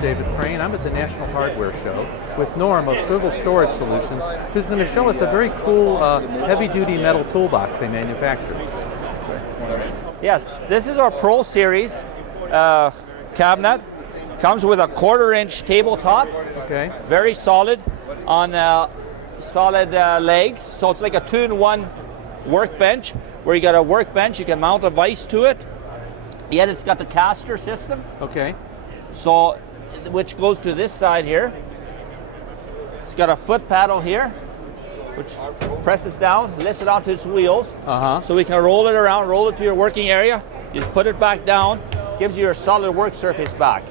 David Crane. I'm at the National Hardware Show with Norm of Swivel Storage Solutions, who's going to show us a very cool heavy-duty metal toolbox they manufacture. Yes, this is our Pro Series cabinet. Comes with a 1/4-inch tabletop. Okay. Very solid on solid legs. So it's like a 2-in-1 workbench, where you got a workbench, you can mount a vise to it. Yet it's got the caster system. Okay. So, which goes to this side here. It's got a foot paddle here, which presses down, lifts it onto its wheels. So we can roll it around, roll it to your working area. You put it back down, gives you your solid work surface back.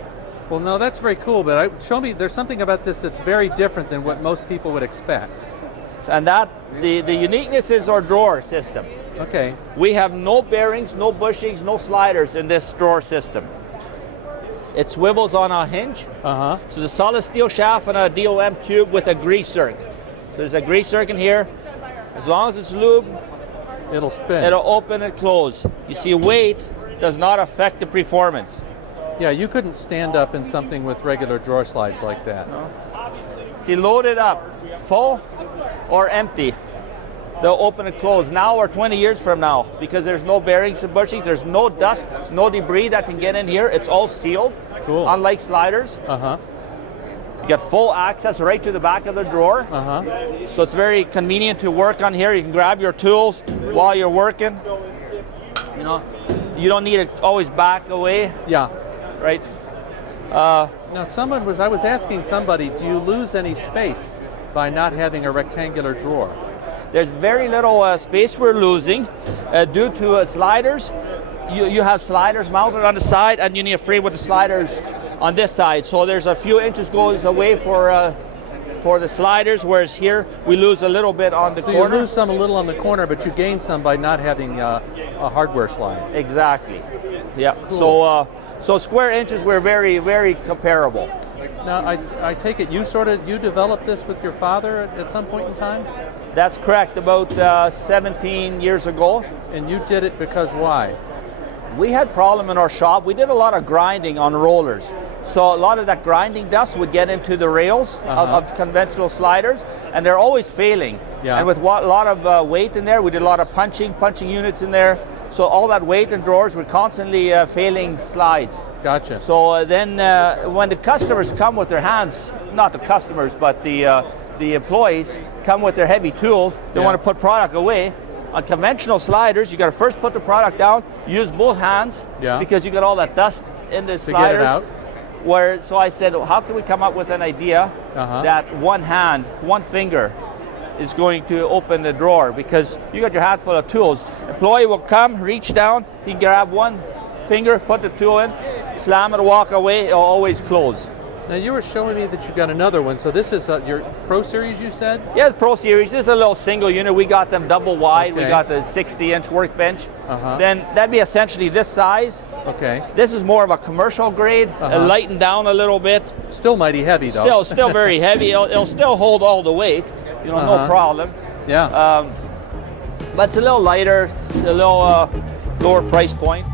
Well, no, that's very cool, but show me, there's something about this that's very different than what most people would expect. And that, the uniqueness is our drawer system. Okay. We have no bearings, no bushings, no sliders in this drawer system. It swivels on a hinge. So the solid steel shaft and a DOM tube with a grease zerk. So there's a grease zerk in here. As long as it's lubed, it'll spin. It'll open and close. You see, weight does not affect the performance. Yeah, you couldn't stand up in something with regular drawer slides like that. No. See, load it up, full or empty. They'll open and close now or 20 years from now, because there's no bearings and bushings, there's no dust, no debris that can get in here. It's all sealed. Cool. Unlike sliders. You get full access right to the back of the drawer. So it's very convenient to work on here. You can grab your tools while you're working. You know, you don't need to always back away. Yeah. Right. Now, I was asking somebody, do you lose any space by not having a rectangular drawer? There's very little space we're losing due to sliders. You have sliders mounted on the side, and you need a frame with the sliders on this side. So there's a few inches goes away for the sliders, whereas here we lose a little bit on the corner. So you lose some a little on the corner, but you gain some by not having a hardware slides. Exactly. Yeah. Cool. So square inches, we're very, very comparable. Now, I take it you developed this with your father at some point in time? That's correct, about 17 years ago. And you did it because why? We had problem in our shop. We did a lot of grinding on rollers. So a lot of that grinding dust would get into the rails of conventional sliders, and they're always failing. Yeah. And with a lot of weight in there, we did a lot of punching units in there. So all that weight in drawers were constantly failing slides. Gotcha. So then when the customers come with their hands, not the customers, but the employees come with their heavy tools, they want to put product away. On conventional sliders, you got to first put the product down, use both hands, because you got all that dust in the sliders. To get it out. So I said, well, how can we come up with an idea that one hand, one finger is going to open the drawer, because you got your hand full of tools. Employee will come, reach down, he can grab one finger, put the tool in, slam it, walk away, it'll always close. Now you were showing me that you got another one, so this is your Pro Series, you said? Yeah, Pro Series. This is a little single unit. We got them double wide. We got the 60-inch workbench. Then that'd be essentially this size. Okay. This is more of a commercial grade, lightened down a little bit. Still mighty heavy though. Still very heavy. It'll still hold all the weight, you know, no problem. Yeah. But it's a little lighter, it's a little lower price point.